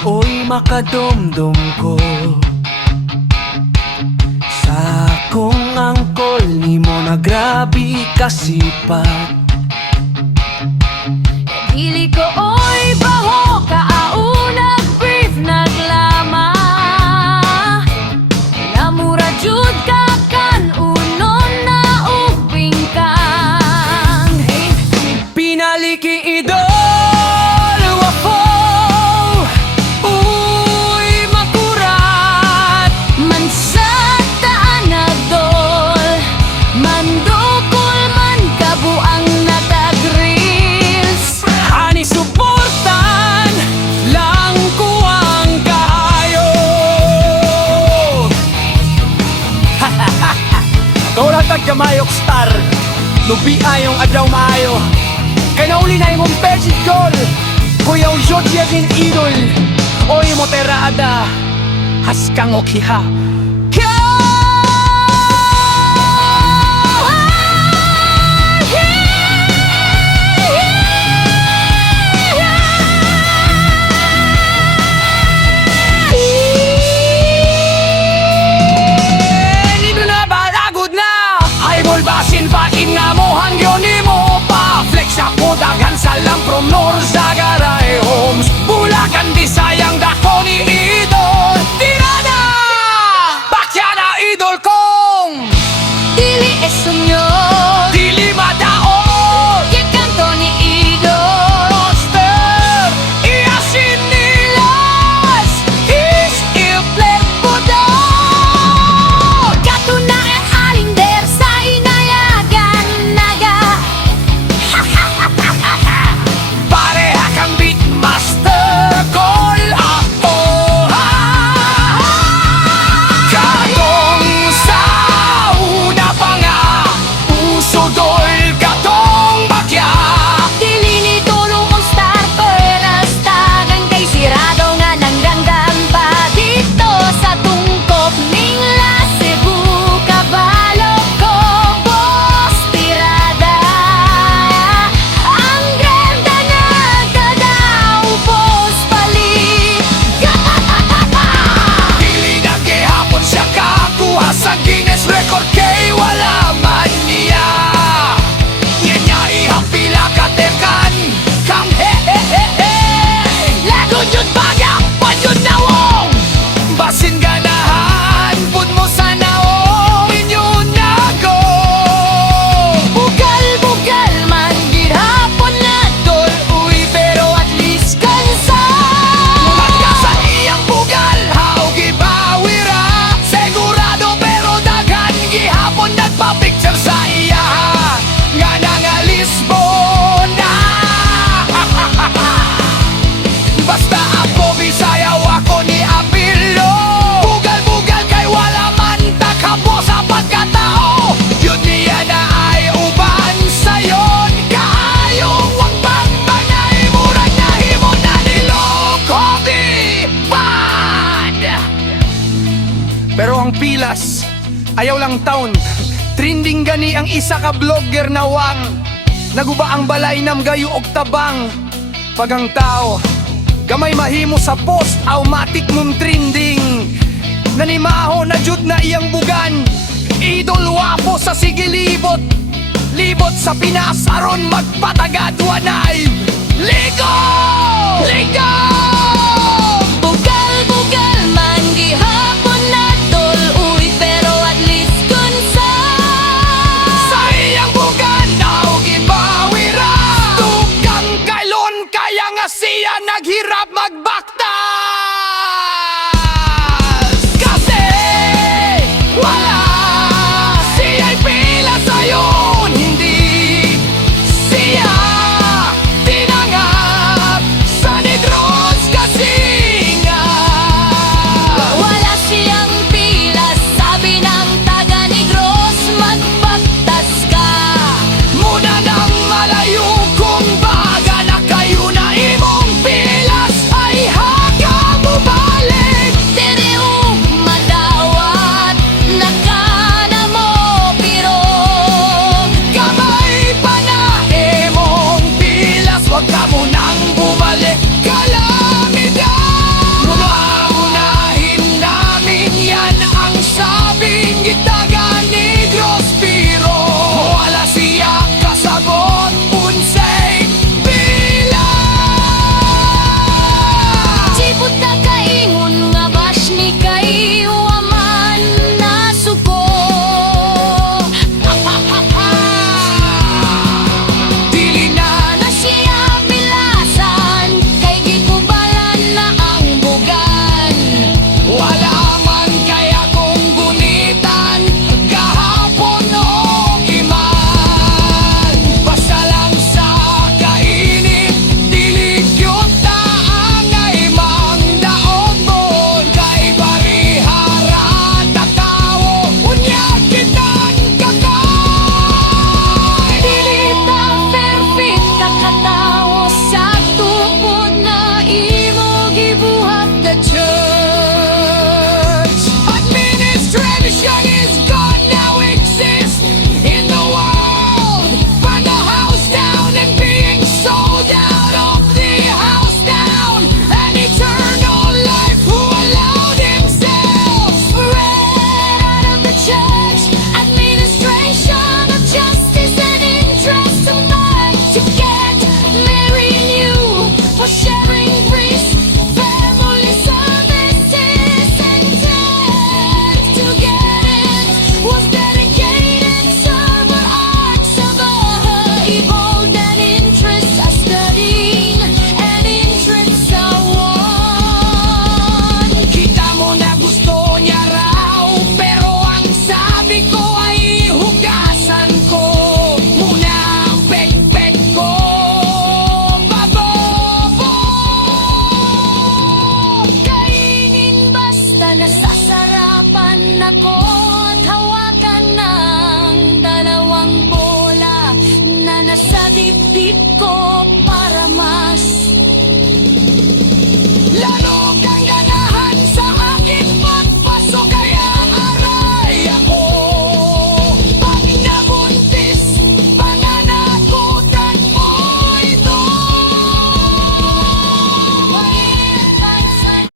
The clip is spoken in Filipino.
O'y makadomdom ko Sa akong angkol Ni mo na grabe kasipat Dili ko Lubiają, a działmają Kenoli na imą pesit gol Kuya u George idol. Oy mo terada Haskang okiha pilas, ayaw lang taon. Trending gani ang isa ka vlogger na wang. Naguba ang balay nam gayo og tabang. Pag ang tao, gamay mahimo sa post Automatic mong trending. Nanimaho na jud na iyang bugan. Idol wapo sa sigilibot Libot. Libot sa Pinas aron magpatagadwanay Ligo! Ligo!